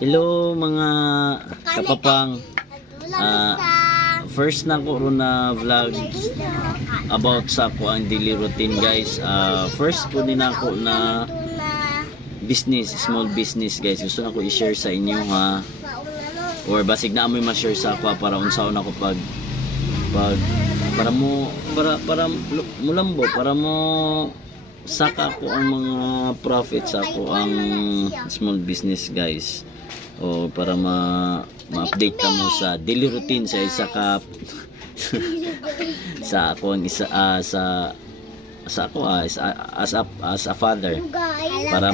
Hello mga kapapang. First na ko ron na vlog about sa ako ang daily routine guys. First po din ako na business, small business guys. Gusto na ko i-share sa inyo ha. Or basig na amoy ma-share sa ako para unsaon ako pag para mulambo, para mo saka ko ang mga profits ako ang small business guys. O para ma-update ka mo sa daily routine sa isa ka sa ako ang isa sa ako as a father para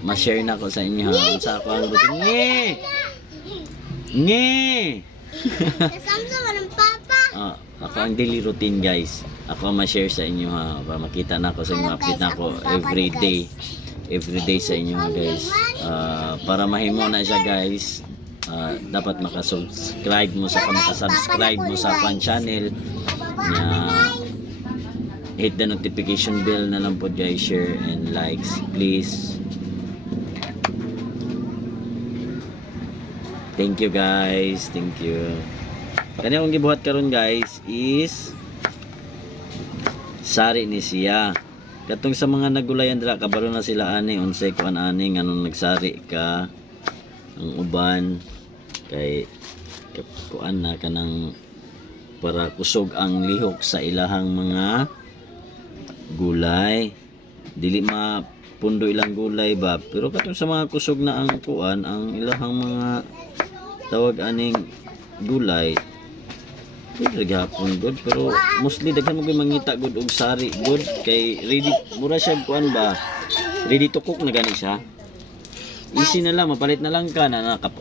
ma-share na ko sa inyo ha sa ako ang routine ako ang daily routine guys. Ako ang ma-share sa inyo ha para makita na ko sa inyo, update na ko every day sa inyo ha guys. Para mahimo na siya guys, dapat makasubscribe mo sa makasubscribe mo sa aking channel na hit the notification bell na lang po guys, share and likes please. Thank you guys, thank you. Kanya akong gibuhat karon guys is sari ni siya. Katong sa mga nagulayan dira kabalo na sila ani unsay kuan ani nganong nagsari ka ang uban kay kuan na kanang para kusog ang lihok sa ilahang mga gulay. Dili mapundo ilang gulay ba pero katong sa mga kusog na ang kuan ang ilahang mga tawag aning gulay gapon good pero mostly daghan mo gyud mangita good og sari good kay ready mura siya kuan ba ready to cook na gani siya easy na lang mapalit na lang ka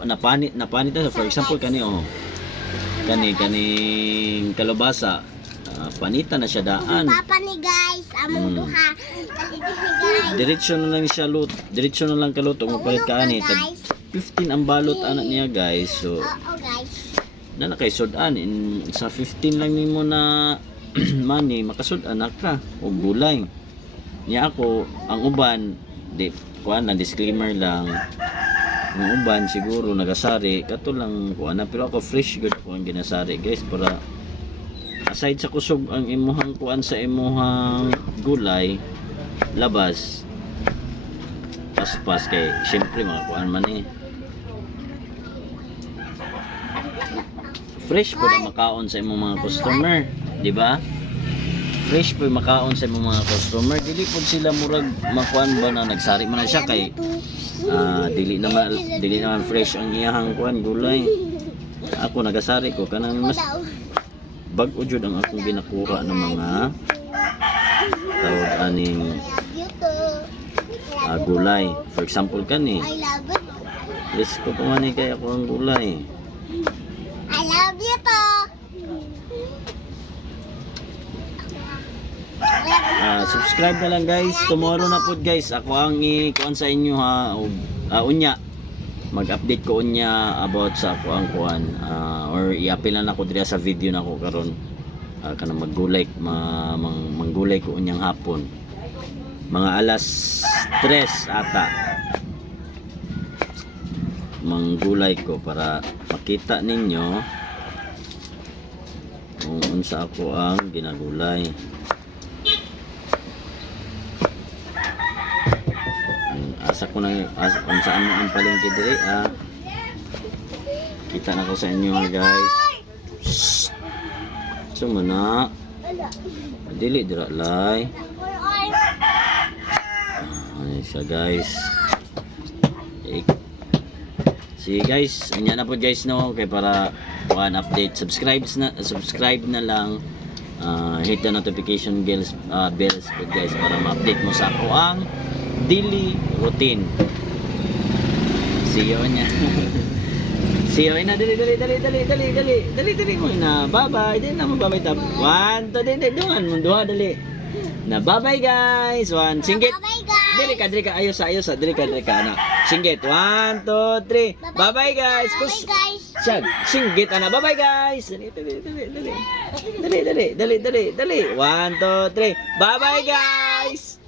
napanit na for example kani kaning kalabasa panita na siya daan papa ni guys among duha diretso na lang siya diretso na lang kaluto mapalit ka ani 15 ang balot anak niya guys so guys na nakaisudan sa 15 lang nimo na money makasudan ka og gulay niya ako ang uban di kuan lang disclaimer lang ang uban siguro nagasari kato lang kuan na pero ako fresh good ko ang ginasari guys para aside sa kusog ang imuhang kuan sa imuhang gulay labas paspas kay syempre mga kuan man fresh po na makaon sa imong mga customer, di ba? Fresh po makaon sa imong mga customer, dili po sila murag makuan ba na nagsari man na siya kay dili naman fresh ang iyahang kuan gulay. Ako nagasari ko kanang mas bag-o jud ang akong ginakuha ng mga tawag aning gulay. For example kani. Yes ko pa man kay ako ang gulay. I love you to. Subscribe na lang guys. Tomorrow na po guys. Ako ang i-kuan sa inyo ha. Unya. Mag-update ko unya about sa ako ang kuan. Or i-apil na ako dira sa video na ko karon. Kanang maggulay. Manggulay ko unyang hapon. Mga alas 3 ata. Manggulay ko para makita ninyo kung unsa ako ang ginagulay. Asa ko na unsa ang palengke diri kita na ko sa inyo guys. Sumana dili dira lay siya guys. See guys, anya na po guys no kay para one update subscribe na lang hit the notification bells po guys para ma-update mo sa ako ang daily routine. See you nya. See you na dali mo na bye bye din na mo bye bye tap 1 2 dungan mo duha dali na bye bye guys 1 singgit dili ka ayo sa dili ka na singgit 1 2 3 bye bye guys kus Shag, singgit ana. Bye-bye guys. Dali. 1 2 3. Bye-bye guys.